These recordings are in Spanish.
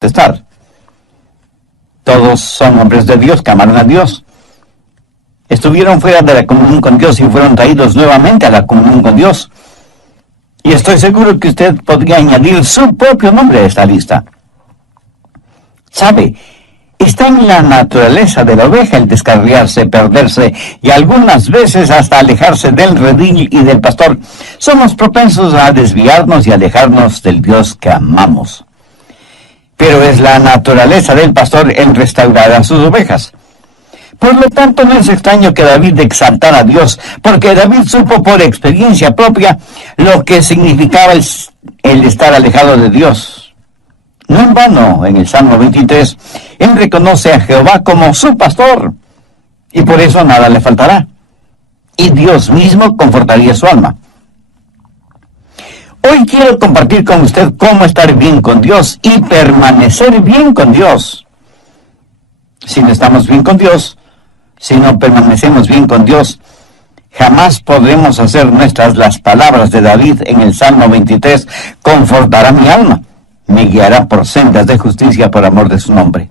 contestar. Todos son hombres de Dios que amaron a Dios. Estuvieron fuera de la comunión con Dios y fueron traídos nuevamente a la comunión con Dios. Y estoy seguro que usted podría añadir su propio nombre a esta lista. ¿Sabe? Está en la naturaleza de la oveja el descarriarse, perderse y algunas veces hasta alejarse del redil y del pastor. Somos propensos a desviarnos y alejarnos del Dios que amamos. Pero es la naturaleza del pastor el restaurar a sus ovejas. Por lo tanto, no es extraño que David exaltara a Dios, porque David supo por experiencia propia lo que significaba el estar alejado de Dios. No en vano, en el Salmo 23, él reconoce a Jehová como su pastor, y por eso nada le faltará. Y Dios mismo confortaría su alma. Hoy quiero compartir con usted cómo estar bien con Dios y permanecer bien con Dios. Si no estamos bien con Dios, si no permanecemos bien con Dios, jamás podremos hacer nuestras las palabras de David en el Salmo 23, confortará mi alma, me guiará por sendas de justicia por amor de su nombre.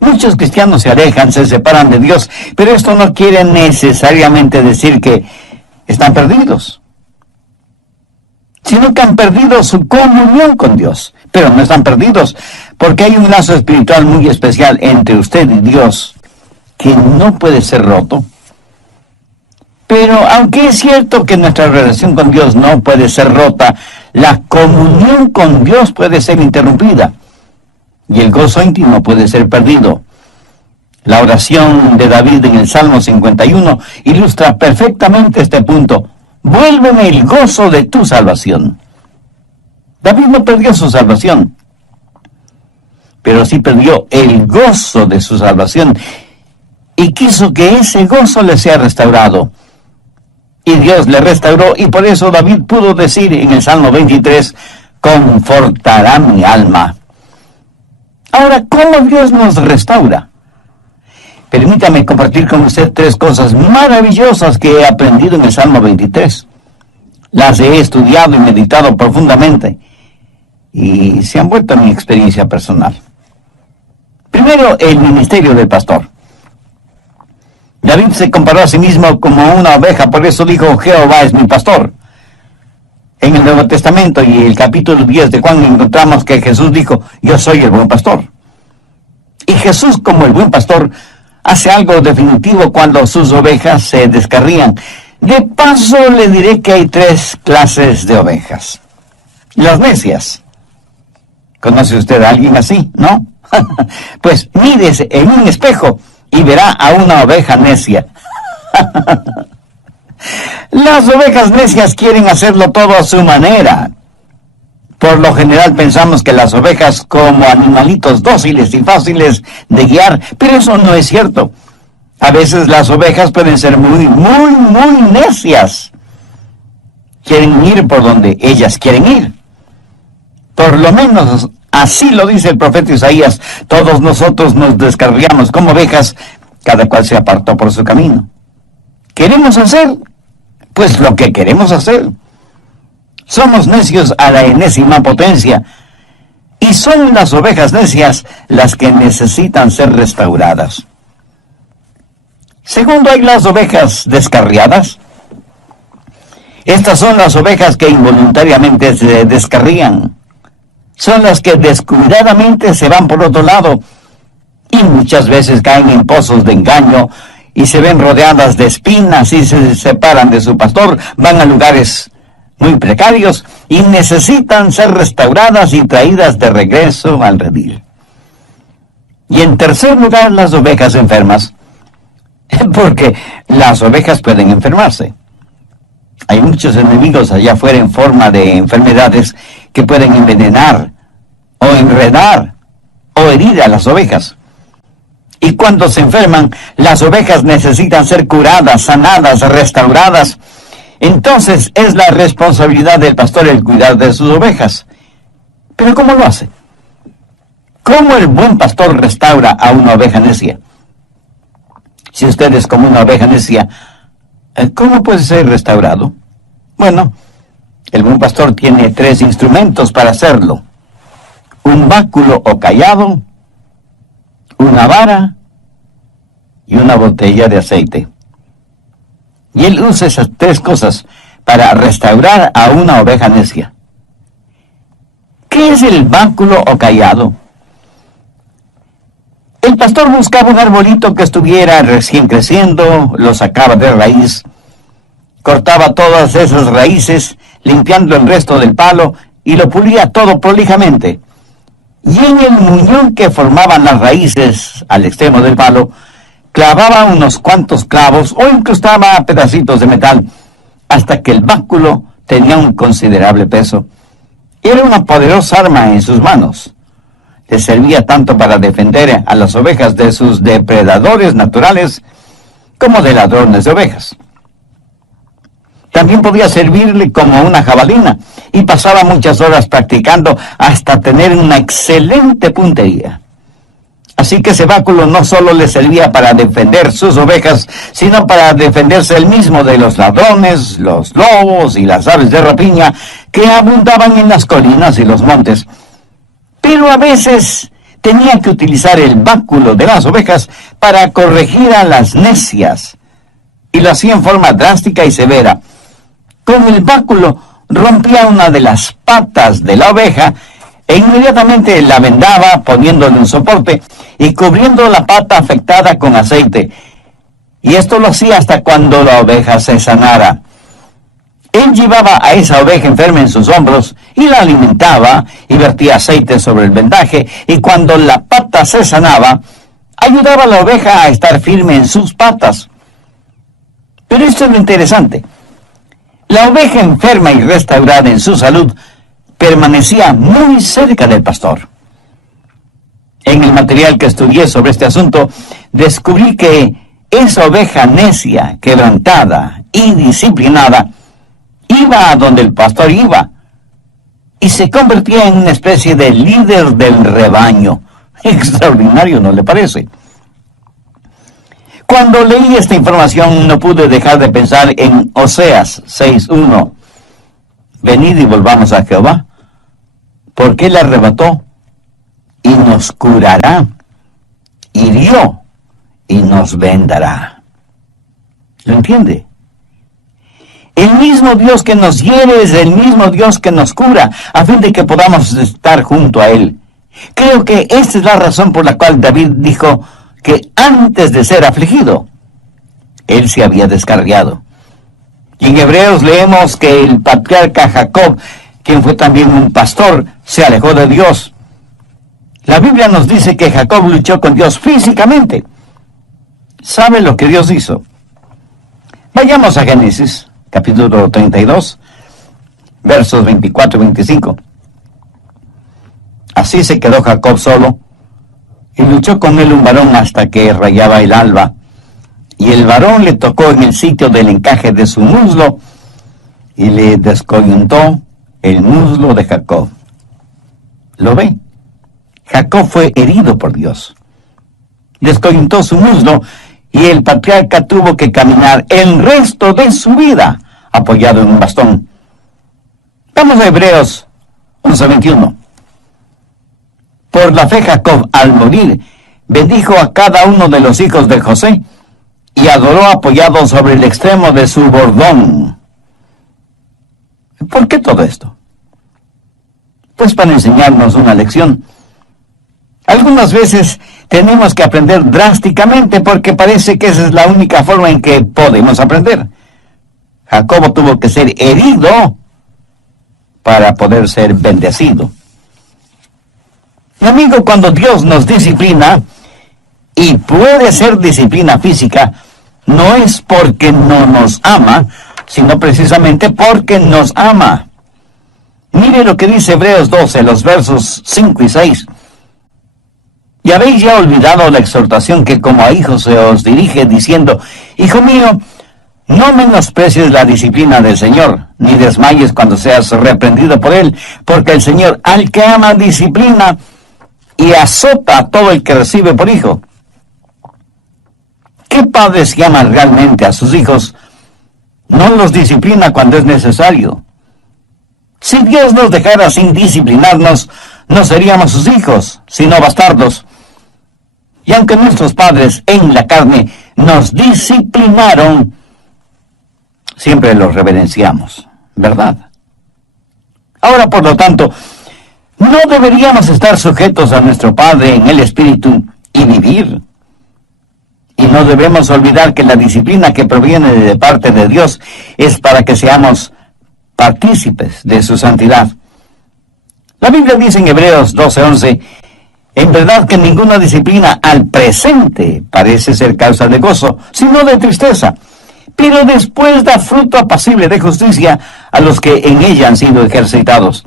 Muchos cristianos se alejan, se separan de Dios, pero esto no quiere necesariamente decir que están perdidos, sino que han perdido su comunión con Dios. Pero no están perdidos, porque hay un lazo espiritual muy especial entre usted y Dios, que no puede ser roto. Pero aunque es cierto que nuestra relación con Dios no puede ser rota, la comunión con Dios puede ser interrumpida, y el gozo íntimo puede ser perdido. La oración de David en el Salmo 51 ilustra perfectamente este punto. Vuélveme el gozo de tu salvación. David no perdió su salvación, pero sí perdió el gozo de su salvación, y quiso que ese gozo le sea restaurado. Y Dios le restauró, y por eso David pudo decir en el Salmo 23, confortará mi alma. Ahora, ¿cómo Dios nos restaura? Permítame compartir con usted 3 cosas maravillosas que he aprendido en el Salmo 23. Las he estudiado y meditado profundamente, y se han vuelto a mi experiencia personal. Primero, el ministerio del pastor. David se comparó a sí mismo como una oveja, por eso dijo, Jehová es mi pastor. En el Nuevo Testamento y el capítulo 10 de Juan encontramos que Jesús dijo, yo soy el buen pastor. Y Jesús, como el buen pastor, hace algo definitivo cuando sus ovejas se descarrían. De paso, le diré que hay 3 clases de ovejas. Las necias. ¿Conoce usted a alguien así, no? Pues mírese en un espejo y verá a una oveja necia. Las ovejas necias quieren hacerlo todo a su manera. Por lo general pensamos que las ovejas como animalitos dóciles y fáciles de guiar, pero eso no es cierto. A veces las ovejas pueden ser muy necias. Quieren ir por donde ellas quieren ir. Por lo menos así lo dice el profeta Isaías. Todos nosotros nos descarriamos como ovejas, cada cual se apartó por su camino. ¿Queremos hacer? Pues lo que queremos hacer. Somos necios a la enésima potencia, y son las ovejas necias las que necesitan ser restauradas. Segundo, hay las ovejas descarriadas. Estas son las ovejas que involuntariamente se descarrían. Son las que descuidadamente se van por otro lado, y muchas veces caen en pozos de engaño, y se ven rodeadas de espinas y se separan de su pastor, van a lugares muy precarios y necesitan ser restauradas y traídas de regreso al redil. Y en tercer lugar, las ovejas enfermas, porque las ovejas pueden enfermarse. Hay muchos enemigos allá afuera en forma de enfermedades que pueden envenenar o enredar o herir a las ovejas. Y cuando se enferman, las ovejas necesitan ser curadas, sanadas, restauradas. Entonces es la responsabilidad del pastor el cuidar de sus ovejas. ¿Pero cómo lo hace? ¿Cómo el buen pastor restaura a una oveja necia? Si usted es como una oveja necia, ¿cómo puede ser restaurado? Bueno, el buen pastor tiene 3 instrumentos para hacerlo. un báculo o cayado, una vara y una botella de aceite. Y él usa esas tres cosas para restaurar a una oveja necia. ¿Qué es el báculo o cayado? El pastor buscaba un arbolito que estuviera recién creciendo, lo sacaba de raíz, cortaba todas esas raíces, limpiando el resto del palo y lo pulía todo prolijamente. Y en el muñón que formaban las raíces al extremo del palo, clavaba unos cuantos clavos o incrustaba pedacitos de metal, hasta que el báculo tenía un considerable peso. Era una poderosa arma en sus manos. Le servía tanto para defender a las ovejas de sus depredadores naturales como de ladrones de ovejas. También podía servirle como una jabalina y pasaba muchas horas practicando hasta tener una excelente puntería. Así que ese báculo no solo le servía para defender sus ovejas, sino para defenderse él mismo de los ladrones, los lobos y las aves de rapiña que abundaban en las colinas y los montes. Pero a veces tenía que utilizar el báculo de las ovejas para corregir a las necias, y lo hacía en forma drástica y severa. Con el báculo rompía una de las patas de la oveja e inmediatamente la vendaba poniéndole un soporte y cubriendo la pata afectada con aceite. Y esto lo hacía hasta cuando la oveja se sanara. Él llevaba a esa oveja enferma en sus hombros y la alimentaba y vertía aceite sobre el vendaje, y cuando la pata se sanaba, ayudaba a la oveja a estar firme en sus patas. Pero esto es lo interesante. La oveja enferma y restaurada en su salud permanecía muy cerca del pastor. En el material que estudié sobre este asunto, descubrí que esa oveja necia, quebrantada y disciplinada, iba a donde el pastor iba y se convertía en una especie de líder del rebaño. Extraordinario, ¿no le parece? Cuando leí esta información no pude dejar de pensar en Oseas 6:1. Venid y volvamos a Jehová, porque Él arrebató y nos curará, hirió y nos vendará. ¿Lo entiende? El mismo Dios que nos hiere es el mismo Dios que nos cura, a fin de que podamos estar junto a Él. Creo que esta es la razón por la cual David dijo que antes de ser afligido, Él se había descarriado. Y en Hebreos leemos que el patriarca Jacob, quien fue también un pastor, se alejó de Dios. La Biblia nos dice que Jacob luchó con Dios físicamente. ¿Sabe lo que Dios hizo? Vayamos a Génesis, capítulo 32, versos 24 y 25. Así se quedó Jacob solo, y luchó con él un varón hasta que rayaba el alba. Y el varón le tocó en el sitio del encaje de su muslo, y le descoyuntó el muslo de Jacob. ¿Lo ve? Jacob fue herido por Dios. Descoyuntó su muslo, y el patriarca tuvo que caminar el resto de su vida apoyado en un bastón. Vamos a Hebreos 11:21. Por la fe Jacob, al morir, bendijo a cada uno de los hijos de José, y adoró apoyado sobre el extremo de su bordón. ¿Por qué todo esto? Pues para enseñarnos una lección. Algunas veces tenemos que aprender drásticamente porque parece que esa es la única forma en que podemos aprender. Jacobo tuvo que ser herido para poder ser bendecido. Mi amigo, cuando Dios nos disciplina, y puede ser disciplina física, no es porque no nos ama, sino precisamente porque nos ama. Mire lo que dice Hebreos 12, los versos 5 y 6. Y habéis ya olvidado la exhortación que como a hijos se os dirige, diciendo: Hijo mío, no menosprecies la disciplina del Señor, ni desmayes cuando seas reprendido por Él, porque el Señor al que ama disciplina y azota a todo el que recibe por hijo. ¿Qué padres que aman realmente a sus hijos no los disciplina cuando es necesario? Si Dios nos dejara sin disciplinarnos, no seríamos sus hijos, sino bastardos. Y aunque nuestros padres en la carne nos disciplinaron, siempre los reverenciamos, ¿verdad? Ahora, por lo tanto, no deberíamos estar sujetos a nuestro Padre en el Espíritu y vivir. Y no debemos olvidar que la disciplina que proviene de parte de Dios es para que seamos partícipes de su santidad. La Biblia dice en Hebreos 12:11, en verdad que ninguna disciplina al presente parece ser causa de gozo, sino de tristeza, pero después da fruto apacible de justicia a los que en ella han sido ejercitados.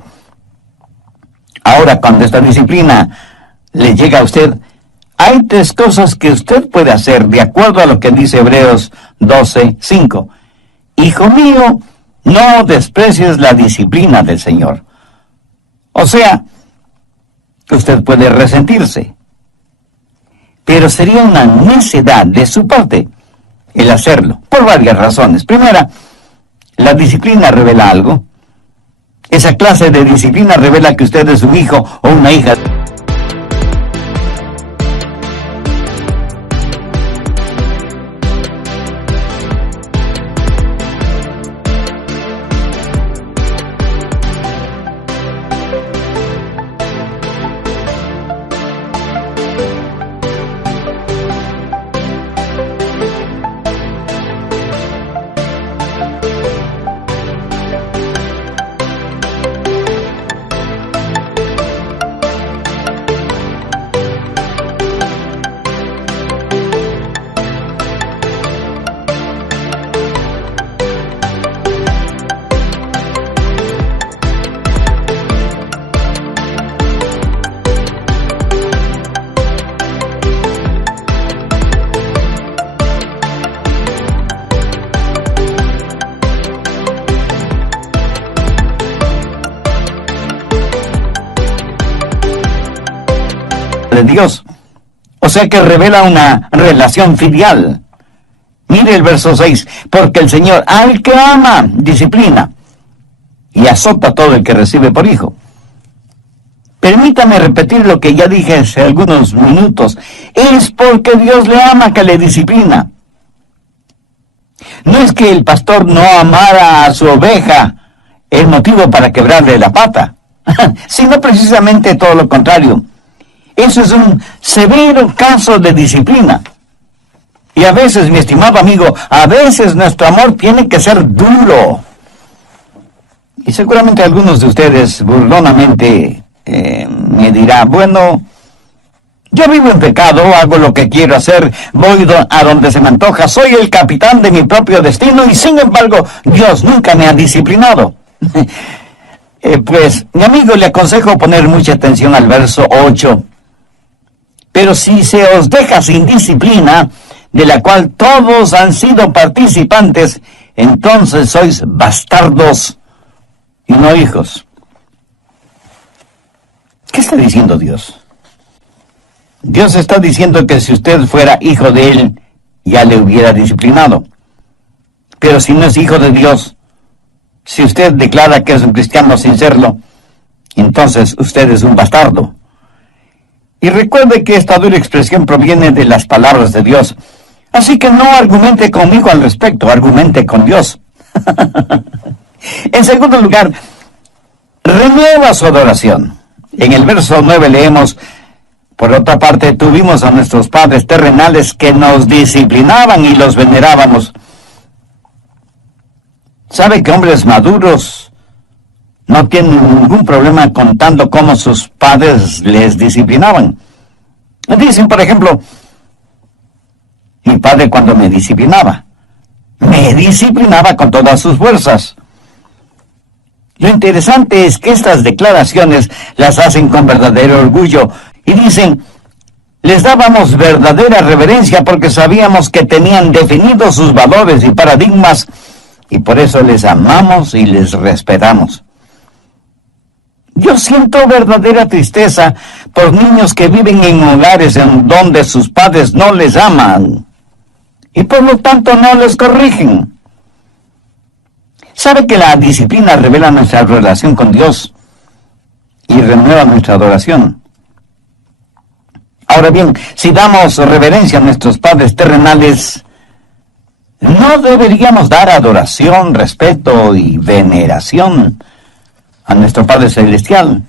Ahora, cuando esta disciplina le llega a usted, hay tres cosas que usted puede hacer de acuerdo a lo que dice Hebreos 12:5. Hijo mío, no desprecies la disciplina del Señor. O sea, usted puede resentirse, pero sería una necedad de su parte el hacerlo, por varias razones. Primera, la disciplina revela algo. Esa clase de disciplina revela que usted es un hijo o una hija. De Dios, o sea que revela una relación filial. Mire el verso 6, porque el Señor al que ama disciplina y azota a todo el que recibe por hijo. Permítame repetir lo que ya dije hace algunos minutos, es porque Dios le ama que le disciplina. No es que el pastor no amara a su oveja el motivo para quebrarle la pata, sino precisamente todo lo contrario. Eso es un severo caso de disciplina. Y a veces, mi estimado amigo, a veces nuestro amor tiene que ser duro. Y seguramente algunos de ustedes burlonamente me dirán, bueno, yo vivo en pecado, hago lo que quiero hacer, voy a donde se me antoja, soy el capitán de mi propio destino y sin embargo Dios nunca me ha disciplinado. Pues, mi amigo, le aconsejo poner mucha atención al verso 8. Pero si se os deja sin disciplina, de la cual todos han sido participantes, entonces sois bastardos y no hijos. ¿Qué está diciendo Dios? Dios está diciendo que si usted fuera hijo de Él, ya le hubiera disciplinado. Pero si no es hijo de Dios, si usted declara que es un cristiano sin serlo, entonces usted es un bastardo. Y recuerde que esta dura expresión proviene de las palabras de Dios. Así que no argumente conmigo al respecto, argumente con Dios. En segundo lugar, renueva su adoración. En el verso 9 leemos, por otra parte, tuvimos a nuestros padres terrenales que nos disciplinaban y los venerábamos. ¿Sabe que hombres maduros no tienen ningún problema contando cómo sus padres les disciplinaban? Dicen, por ejemplo, mi padre cuando me disciplinaba con todas sus fuerzas. Lo interesante es que estas declaraciones las hacen con verdadero orgullo y dicen, les dábamos verdadera reverencia porque sabíamos que tenían definidos sus valores y paradigmas y por eso les amamos y les respetamos. Yo siento verdadera tristeza por niños que viven en hogares en donde sus padres no les aman y por lo tanto no les corrigen. ¿Sabe que la disciplina revela nuestra relación con Dios? y renueva nuestra adoración. Ahora bien, si damos reverencia a nuestros padres terrenales, ¿no deberíamos dar adoración, respeto y veneración a nuestro Padre Celestial?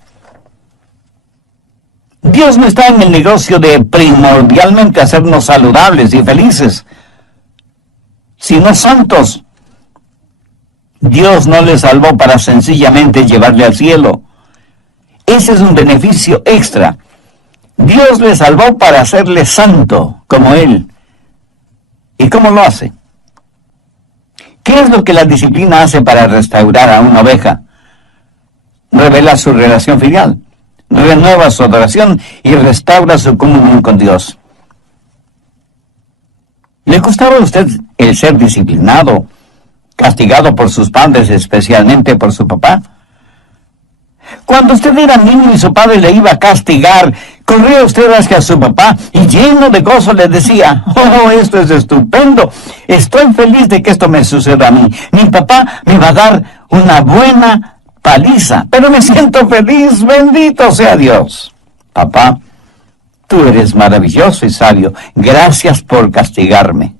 Dios no está en el negocio de primordialmente hacernos saludables y felices, sino santos. Dios no le salvó para sencillamente llevarle al cielo. Ese es un beneficio extra. Dios le salvó para hacerle santo como Él. ¿Y cómo lo hace? ¿Qué es lo que la disciplina hace para restaurar a una oveja? Revela su relación filial, renueva su adoración y restaura su comunión con Dios. ¿Le gustaba a usted el ser disciplinado, castigado por sus padres, especialmente por su papá? Cuando usted era niño y su padre le iba a castigar, corría usted hacia su papá y lleno de gozo le decía: «Oh, esto es estupendo, estoy feliz de que esto me suceda a mí. Mi papá me va a dar una buena paliza, pero me siento feliz, bendito sea Dios. Papá, tú eres maravilloso y sabio, gracias por castigarme».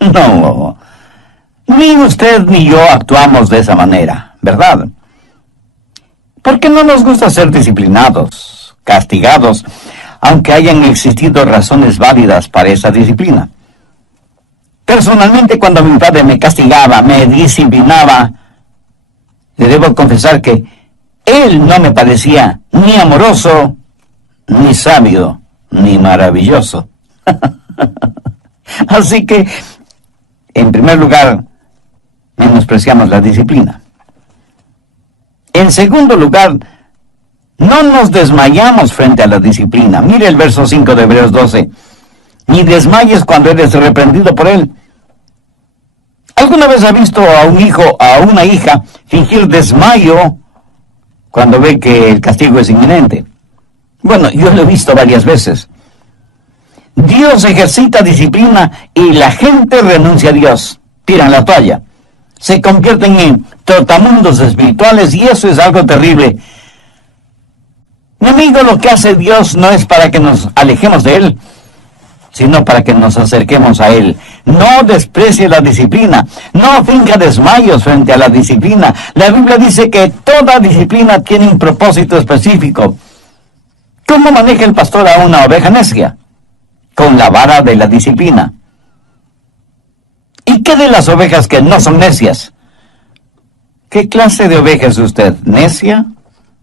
No, ni usted ni yo actuamos de esa manera, ¿verdad? Porque no nos gusta ser disciplinados, castigados, aunque hayan existido razones válidas para esa disciplina. Personalmente, cuando mi padre me castigaba, me disciplinaba, le debo confesar que él no me parecía ni amoroso, ni sabio, ni maravilloso. Así que, en primer lugar, menospreciamos la disciplina. En segundo lugar, no nos desmayamos frente a la disciplina. Mire el verso 5 de Hebreos 12. Ni desmayes cuando eres reprendido por él. ¿Alguna vez ha visto a un hijo, a una hija, fingir desmayo cuando ve que el castigo es inminente? Bueno, yo lo he visto varias veces. Dios ejercita disciplina y la gente renuncia a Dios. Tiran la toalla. Se convierten en trotamundos espirituales y eso es algo terrible. Mi amigo, lo que hace Dios no es para que nos alejemos de Él, sino para que nos acerquemos a Él. No desprecie la disciplina, no finja desmayos frente a la disciplina. La Biblia dice que toda disciplina tiene un propósito específico. ¿Cómo maneja el pastor a una oveja necia? Con la vara de la disciplina. ¿Y qué de las ovejas que no son necias? ¿Qué clase de oveja es usted? ¿Necia?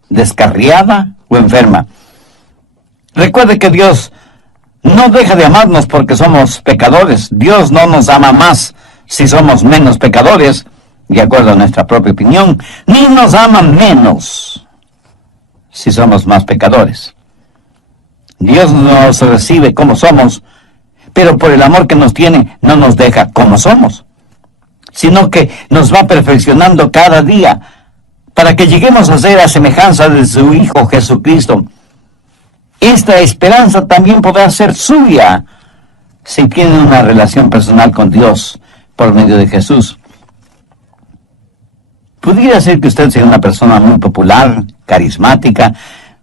¿Descarriada o enferma? Recuerde que Dios no deja de amarnos porque somos pecadores. Dios no nos ama más si somos menos pecadores, de acuerdo a nuestra propia opinión, ni nos ama menos si somos más pecadores. Dios nos recibe como somos, pero por el amor que nos tiene, no nos deja como somos, sino que nos va perfeccionando cada día para que lleguemos a ser a semejanza de su Hijo Jesucristo. Esta esperanza también podrá ser suya si tiene una relación personal con Dios por medio de Jesús. Pudiera ser que usted sea una persona muy popular, carismática,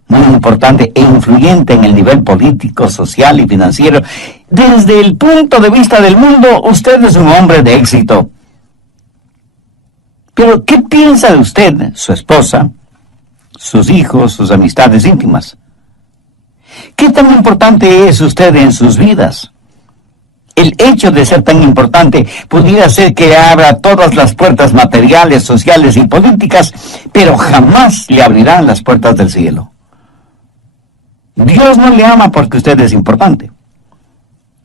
muy importante e influyente en el nivel político, social y financiero. Desde el punto de vista del mundo, usted es un hombre de éxito. Pero, ¿qué piensa de usted, su esposa, sus hijos, sus amistades íntimas? ¿Qué tan importante es usted en sus vidas? El hecho de ser tan importante pudiera ser que abra todas las puertas materiales, sociales y políticas, pero jamás le abrirán las puertas del cielo. Dios no le ama porque usted es importante.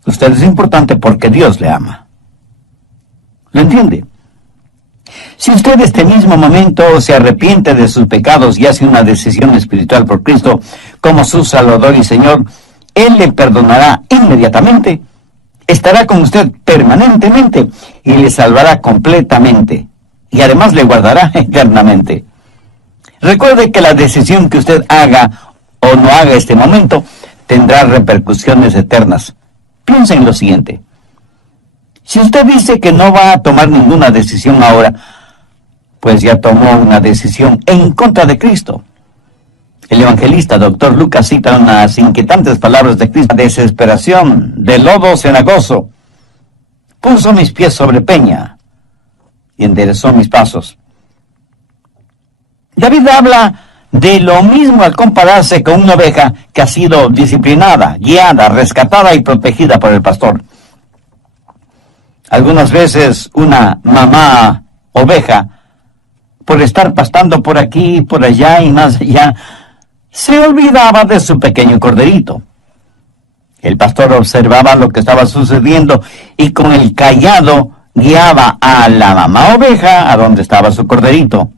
Usted es importante porque Dios le ama. ¿Lo entiende? Si usted este mismo momento se arrepiente de sus pecados y hace una decisión espiritual por Cristo como su Salvador y Señor, Él le perdonará inmediatamente, estará con usted permanentemente y le salvará completamente. Y además le guardará eternamente. Recuerde que la decisión que usted haga o no haga este momento tendrá repercusiones eternas. Piensa en lo siguiente. Si usted dice que no va a tomar ninguna decisión ahora, pues ya tomó una decisión en contra de Cristo. El evangelista Dr. Lucas cita unas inquietantes palabras de Cristo: desesperación, de lodo cenagoso, puso mis pies sobre peña y enderezó mis pasos. David habla de lo mismo al compararse con una oveja que ha sido disciplinada, guiada, rescatada y protegida por el pastor. Algunas veces una mamá oveja, por estar pastando por aquí, por allá y más allá, se olvidaba de su pequeño corderito. El pastor observaba lo que estaba sucediendo y con el cayado guiaba a la mamá oveja a donde estaba su corderito.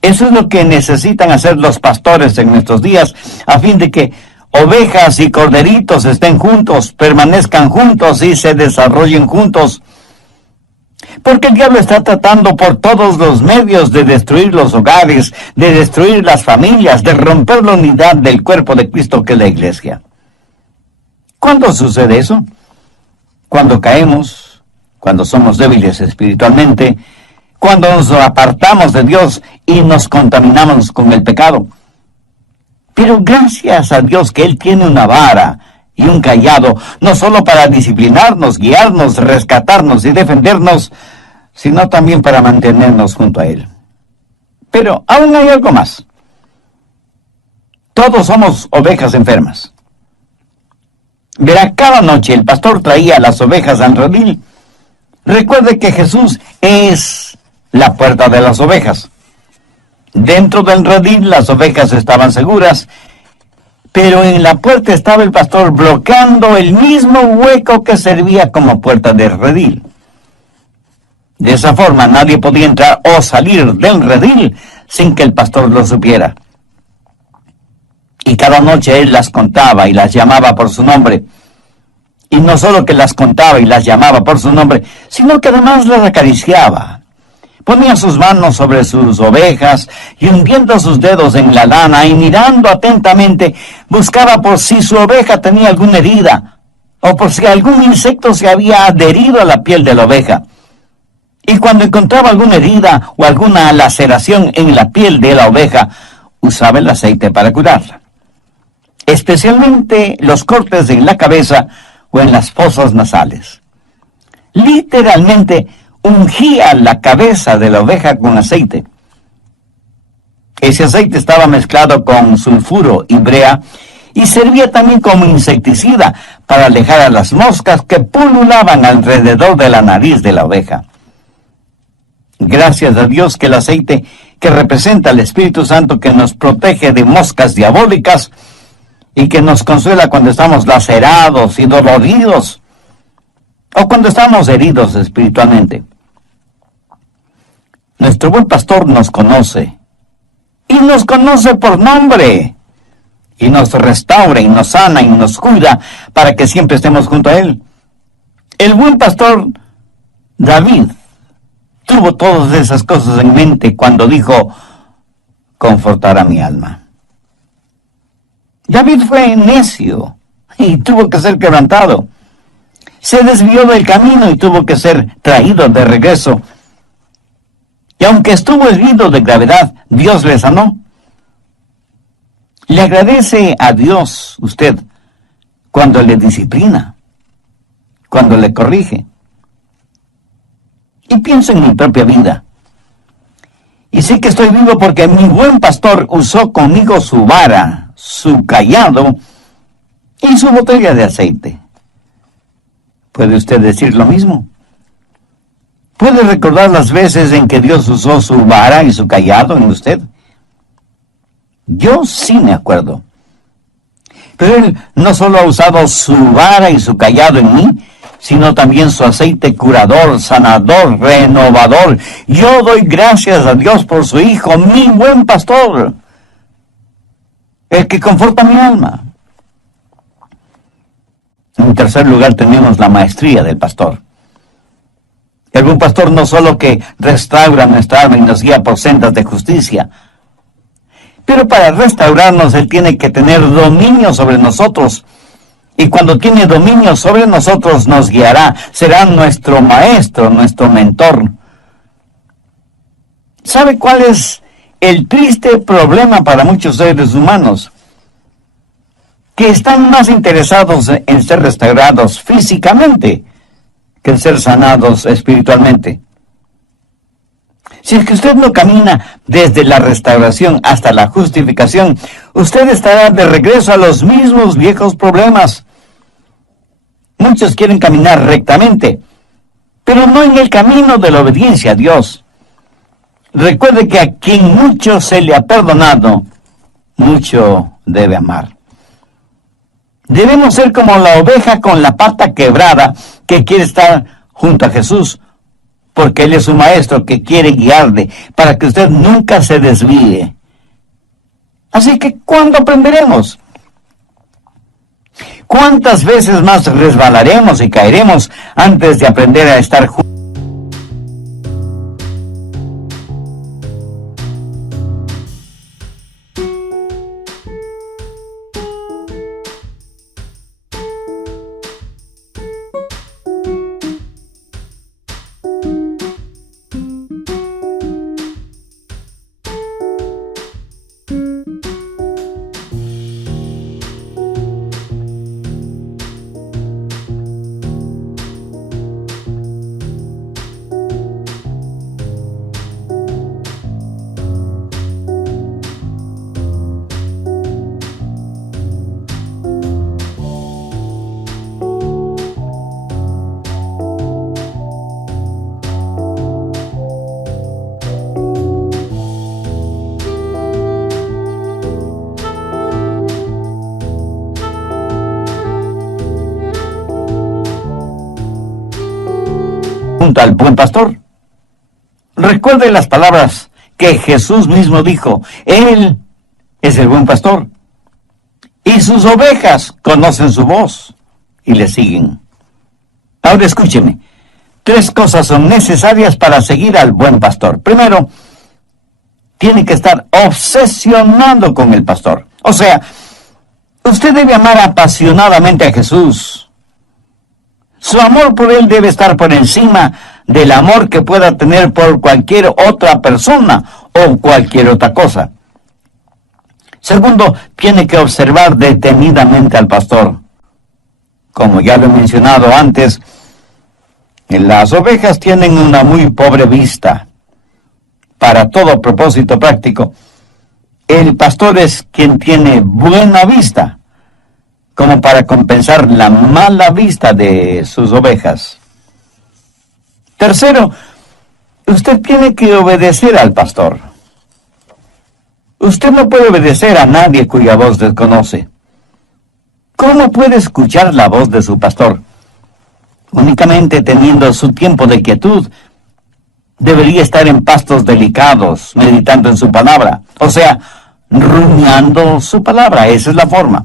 Eso es lo que necesitan hacer los pastores en nuestros días, a fin de que ovejas y corderitos estén juntos, permanezcan juntos y se desarrollen juntos. Porque el diablo está tratando por todos los medios de destruir los hogares, de destruir las familias, de romper la unidad del cuerpo de Cristo que es la iglesia. ¿Cuándo sucede eso? Cuando caemos, cuando somos débiles espiritualmente, cuando nos apartamos de Dios y nos contaminamos con el pecado. Pero gracias a Dios que Él tiene una vara y un cayado, no solo para disciplinarnos, guiarnos, rescatarnos y defendernos, sino también para mantenernos junto a Él. Pero aún hay algo más. Todos somos ovejas enfermas. Verá, cada noche el pastor traía las ovejas al redil. Recuerde que Jesús es la puerta de las ovejas. Dentro del redil las ovejas estaban seguras, pero en la puerta estaba el pastor bloqueando el mismo hueco que servía como puerta del redil. De esa forma nadie podía entrar o salir del redil sin que el pastor lo supiera. Y cada noche él las contaba y las llamaba por su nombre. Y no solo que las contaba y las llamaba por su nombre, sino que además las acariciaba. Ponía sus manos sobre sus ovejas y hundiendo sus dedos en la lana y mirando atentamente, buscaba por si su oveja tenía alguna herida o por si algún insecto se había adherido a la piel de la oveja. Y cuando encontraba alguna herida o alguna laceración en la piel de la oveja, usaba el aceite para curarla. Especialmente los cortes en la cabeza o en las fosas nasales. Literalmente ungía la cabeza de la oveja con aceite. Ese aceite estaba mezclado con sulfuro y brea y servía también como insecticida para alejar a las moscas que pululaban alrededor de la nariz de la oveja. Gracias a Dios que el aceite, que representa al Espíritu Santo que nos protege de moscas diabólicas y que nos consuela cuando estamos lacerados y doloridos o cuando estamos heridos espiritualmente. Nuestro buen pastor nos conoce, y nos conoce por nombre, y nos restaura, y nos sana, y nos cuida, para que siempre estemos junto a Él. El buen pastor David tuvo todas esas cosas en mente cuando dijo, confortará mi alma. David fue necio, y tuvo que ser quebrantado. Se desvió del camino y tuvo que ser traído de regreso. Y aunque estuvo herido de gravedad, Dios le sanó. Le agradece a Dios usted cuando le disciplina, cuando le corrige. Y pienso en mi propia vida. Y sé que estoy vivo porque mi buen pastor usó conmigo su vara, su cayado y su botella de aceite. ¿Puede usted decir lo mismo? ¿Puede recordar las veces en que Dios usó su vara y su cayado en usted? Yo sí me acuerdo. Pero Él no solo ha usado su vara y su cayado en mí, sino también su aceite curador, sanador, renovador. Yo doy gracias a Dios por su Hijo, mi buen pastor, el que conforta mi alma. En tercer lugar tenemos la maestría del pastor. El buen pastor no solo que restaura nuestra alma y nos guía por sendas de justicia, pero para restaurarnos Él tiene que tener dominio sobre nosotros. Y cuando tiene dominio sobre nosotros nos guiará, será nuestro maestro, nuestro mentor. ¿Sabe cuál es el triste problema para muchos seres humanos, que están más interesados en ser restaurados físicamente que en ser sanados espiritualmente. Si es que usted no camina desde la restauración hasta la justificación, usted estará de regreso a los mismos viejos problemas. Muchos quieren caminar rectamente, pero no en el camino de la obediencia a Dios. Recuerde que a quien mucho se le ha perdonado, mucho debe amar. Debemos ser como la oveja con la pata quebrada que quiere estar junto a Jesús, porque Él es un maestro que quiere guiarle para que usted nunca se desvíe. Así que, ¿cuándo aprenderemos? ¿Cuántas veces más resbalaremos y caeremos antes de aprender a estar juntos? Junto al buen pastor. Recuerde las palabras que Jesús mismo dijo. Él es el buen pastor, y sus ovejas conocen su voz y le siguen. Ahora escúcheme. 3 cosas son necesarias para seguir al buen pastor. Primero, tiene que estar obsesionado con el pastor. O sea, usted debe amar apasionadamente a Jesús. Su amor por Él debe estar por encima del amor que pueda tener por cualquier otra persona o cualquier otra cosa. Segundo, tiene que observar detenidamente al pastor. Como ya lo he mencionado antes, las ovejas tienen una muy pobre vista. Para todo propósito práctico, el pastor es quien tiene buena vista, como para compensar la mala vista de sus ovejas. Tercero, usted tiene que obedecer al pastor. Usted no puede obedecer a nadie cuya voz desconoce. ¿Cómo puede escuchar la voz de su pastor? Únicamente teniendo su tiempo de quietud. Debería estar en pastos delicados, meditando en su palabra. O sea, rumiando su palabra. Esa es la forma.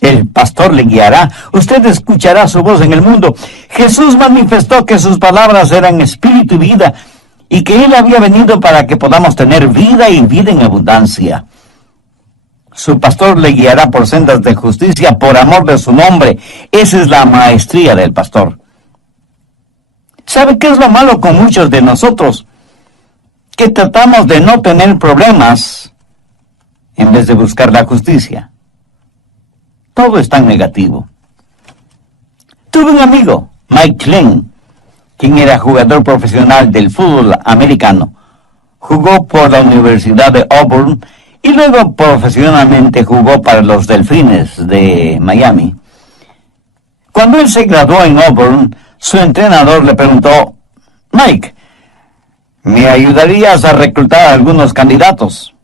El pastor le guiará. Usted escuchará su voz en el mundo. Jesús manifestó que sus palabras eran espíritu y vida, y que Él había venido para que podamos tener vida y vida en abundancia. Su pastor le guiará por sendas de justicia por amor de su nombre. Esa es la maestría del pastor. ¿Sabe qué es lo malo con muchos de nosotros? Que tratamos de no tener problemas en vez de buscar la justicia. Todo es tan negativo. Tuve un amigo, Mike Glenn, quien era jugador profesional del fútbol americano. Jugó por la Universidad de Auburn y luego profesionalmente jugó para los Delfines de Miami. Cuando él se graduó en Auburn, su entrenador le preguntó: Mike, ¿me ayudarías a reclutar a algunos candidatos?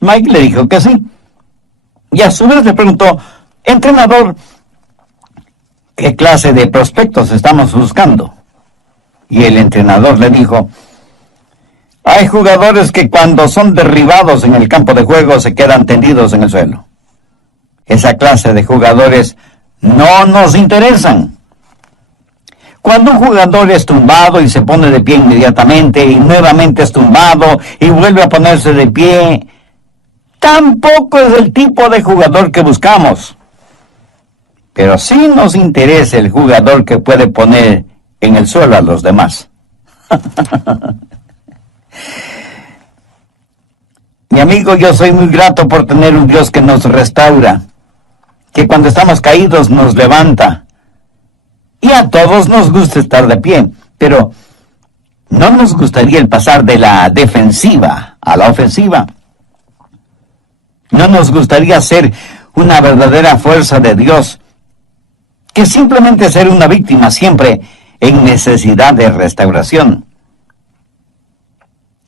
Mike le dijo que sí. Y a su vez le preguntó: entrenador, ¿qué clase de prospectos estamos buscando? Y el entrenador le dijo: hay jugadores que cuando son derribados en el campo de juego se quedan tendidos en el suelo. Esa clase de jugadores no nos interesan. Cuando un jugador es tumbado y se pone de pie inmediatamente y nuevamente es tumbado y vuelve a ponerse de pie, tampoco es el tipo de jugador que buscamos. Pero sí nos interesa el jugador que puede poner en el suelo a los demás. Mi amigo, yo soy muy grato por tener un Dios que nos restaura, que cuando estamos caídos nos levanta. Y a todos nos gusta estar de pie, pero no nos gustaría el pasar de la defensiva a la ofensiva. No nos gustaría ser una verdadera fuerza de Dios, que simplemente ser una víctima siempre en necesidad de restauración.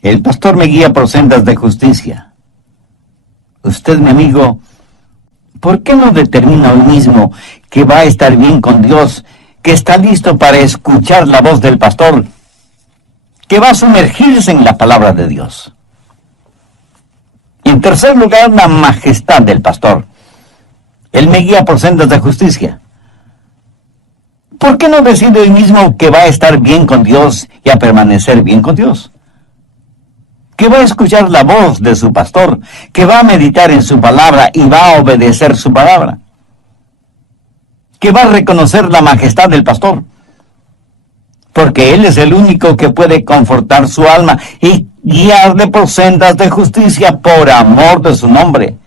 El pastor me guía por sendas de justicia. Usted, mi amigo, ¿por qué no determina hoy mismo que va a estar bien con Dios, que está listo para escuchar la voz del pastor, que va a sumergirse en la palabra de Dios? Y en tercer lugar, la majestad del pastor. Él me guía por sendas de justicia. ¿Por qué no decide hoy mismo que va a estar bien con Dios y a permanecer bien con Dios? Que va a escuchar la voz de su pastor, que va a meditar en su palabra y va a obedecer su palabra. Que va a reconocer la majestad del pastor, porque Él es el único que puede confortar su alma y guiarle por sendas de justicia por amor de su nombre.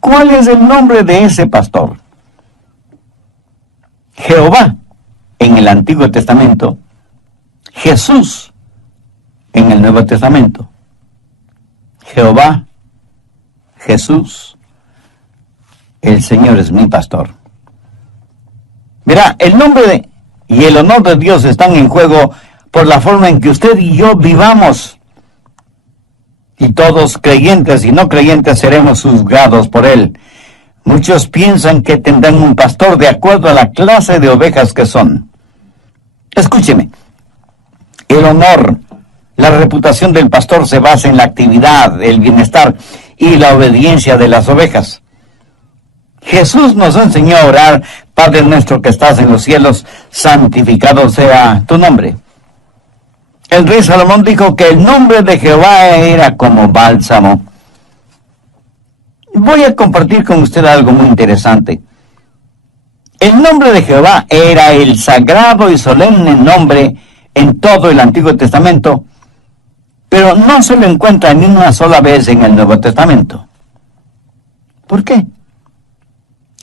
¿Cuál es el nombre de ese pastor? Jehová en el Antiguo Testamento, Jesús en el Nuevo Testamento. Jehová, Jesús, el Señor es mi pastor. Verá, el nombre y el honor de Dios están en juego por la forma en que usted y yo vivamos. Y todos, creyentes y no creyentes, seremos juzgados por Él. Muchos piensan que tendrán un pastor de acuerdo a la clase de ovejas que son. Escúcheme, el honor, la reputación del pastor se basa en la actividad, el bienestar y la obediencia de las ovejas. Jesús nos enseñó a orar: Padre nuestro que estás en los cielos, santificado sea tu nombre. El rey Salomón dijo que el nombre de Jehová era como bálsamo. Voy a compartir con usted algo muy interesante. El nombre de Jehová era el sagrado y solemne nombre en todo el Antiguo Testamento, pero no se lo encuentra ni una sola vez en el Nuevo Testamento. ¿Por qué?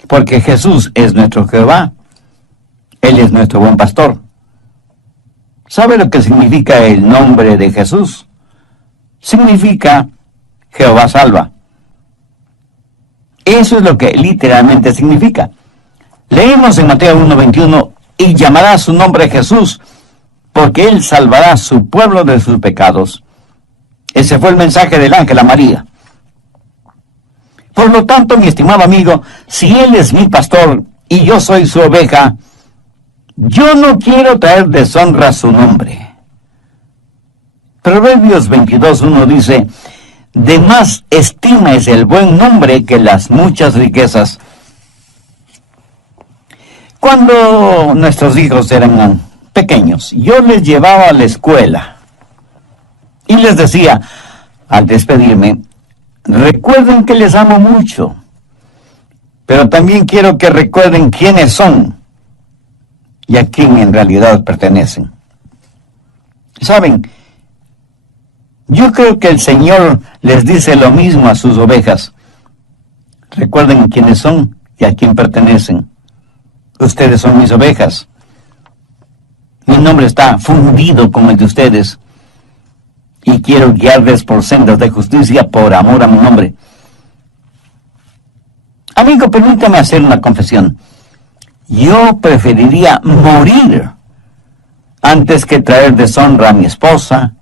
Porque Jesús es nuestro Jehová. Él es nuestro buen pastor. ¿Sabe lo que significa el nombre de Jesús? Significa Jehová salva. Eso es lo que literalmente significa. Leemos en Mateo 1:21, y llamará su nombre Jesús, porque Él salvará a su pueblo de sus pecados. Ese fue el mensaje del ángel a María. Por lo tanto, mi estimado amigo, si Él es mi pastor y yo soy su oveja, yo no quiero traer deshonra a su nombre. Proverbios 22:1 dice: de más estima es el buen nombre que las muchas riquezas. Cuando nuestros hijos eran pequeños, yo les llevaba a la escuela y les decía, al despedirme: recuerden que les amo mucho, pero también quiero que recuerden quiénes son y a quién en realidad pertenecen. ¿Saben? Yo creo que el Señor les dice lo mismo a sus ovejas. Recuerden quiénes son y a quién pertenecen. Ustedes son mis ovejas. Mi nombre está fundido con el de ustedes. Y quiero guiarles por sendas de justicia por amor a mi nombre. Amigo, permítame hacer una confesión. Yo preferiría morir antes que traer deshonra a mi esposa,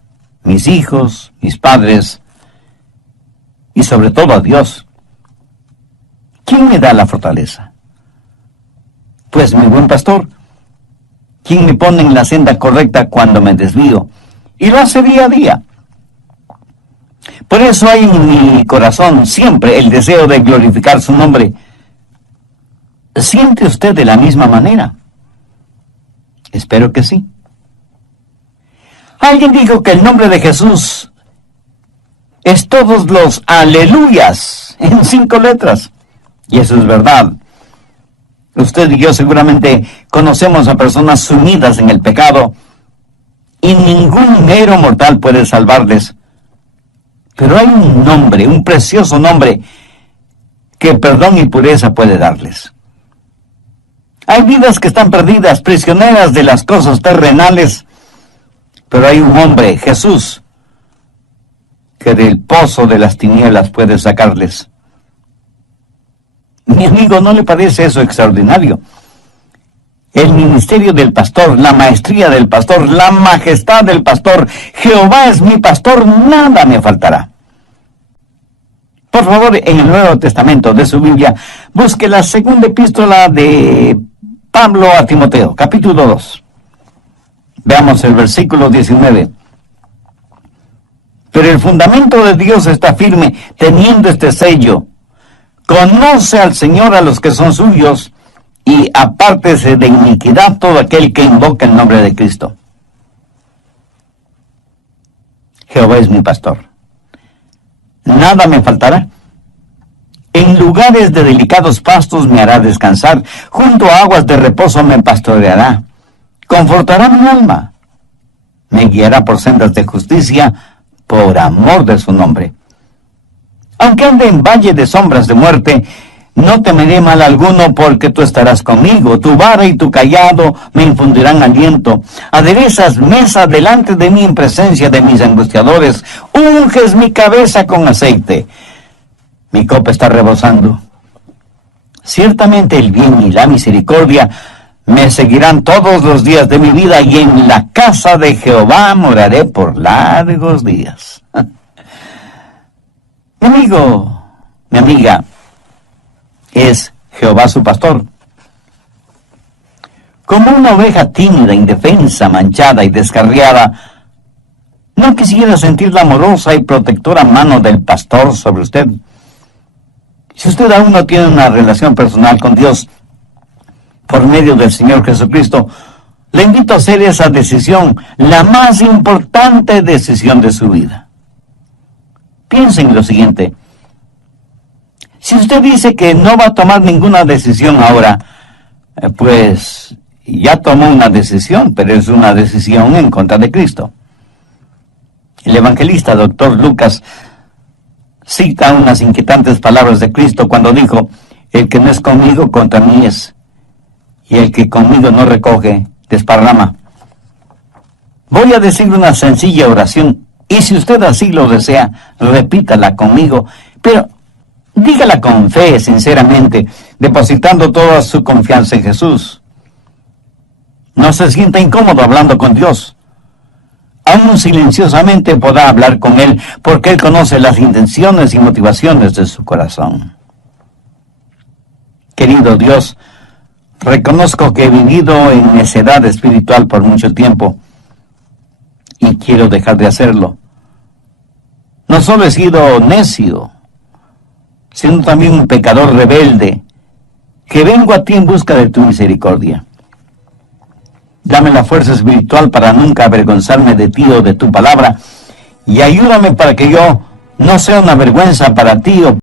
mis hijos, mis padres y sobre todo a Dios. ¿Quién me da la fortaleza? Pues mi buen pastor, quien me pone en la senda correcta cuando me desvío, y lo hace día a día. Por eso hay en mi corazón siempre el deseo de glorificar su nombre. ¿Siente usted de la misma manera? Espero que sí. Alguien dijo que el nombre de Jesús es todos los aleluyas en 5 letras. Y eso es verdad. Usted y yo seguramente conocemos a personas sumidas en el pecado y ningún mero mortal puede salvarles. Pero hay un nombre, un precioso nombre, que perdón y pureza puede darles. Hay vidas que están perdidas, prisioneras de las cosas terrenales, pero hay un hombre, Jesús, que del pozo de las tinieblas puede sacarles. Mi amigo, ¿no le parece eso extraordinario? El ministerio del pastor, la maestría del pastor, la majestad del pastor. Jehová es mi pastor, nada me faltará. Por favor, en el Nuevo Testamento de su Biblia, busque la segunda epístola de Pablo a Timoteo, capítulo 2. Veamos el versículo 19. Pero el fundamento de Dios está firme, teniendo este sello. Conoce al Señor a los que son suyos, y apártese de iniquidad todo aquel que invoca el nombre de Cristo. Jehová es mi pastor. Nada me faltará. En lugares de delicados pastos me hará descansar, junto a aguas de reposo me pastoreará. Confortará mi alma. Me guiará por sendas de justicia, por amor de su nombre. Aunque ande en valle de sombras de muerte, no temeré mal alguno, porque tú estarás conmigo. Tu vara y tu cayado me infundirán aliento. Aderezas mesa delante de mí en presencia de mis angustiadores. Unges mi cabeza con aceite. Mi copa está rebosando. Ciertamente el bien y la misericordia me seguirán todos los días de mi vida, y en la casa de Jehová moraré por largos días. Mi amigo, mi amiga, es Jehová su pastor. Como una oveja tímida, indefensa, manchada y descarriada, ¿no quisiera sentir la amorosa y protectora mano del pastor sobre usted? Si usted aún no tiene una relación personal con Dios por medio del Señor Jesucristo, le invito a hacer esa decisión, la más importante decisión de su vida. Piensen en lo siguiente. Si usted dice que no va a tomar ninguna decisión ahora, pues ya tomó una decisión, pero es una decisión en contra de Cristo. El evangelista Dr. Lucas cita unas inquietantes palabras de Cristo cuando dijo: el que no es conmigo, contra mí es, y el que conmigo no recoge, desparrama. Voy a decir una sencilla oración, y si usted así lo desea, repítala conmigo, pero dígala con fe, sinceramente, depositando toda su confianza en Jesús. No se sienta incómodo hablando con Dios. Aún silenciosamente podrá hablar con Él, porque Él conoce las intenciones y motivaciones de su corazón. Querido Dios, reconozco que he vivido en necedad espiritual por mucho tiempo, y quiero dejar de hacerlo. No solo he sido necio, sino también un pecador rebelde, que vengo a ti en busca de tu misericordia. Dame la fuerza espiritual para nunca avergonzarme de ti o de tu palabra, y ayúdame para que yo no sea una vergüenza para ti o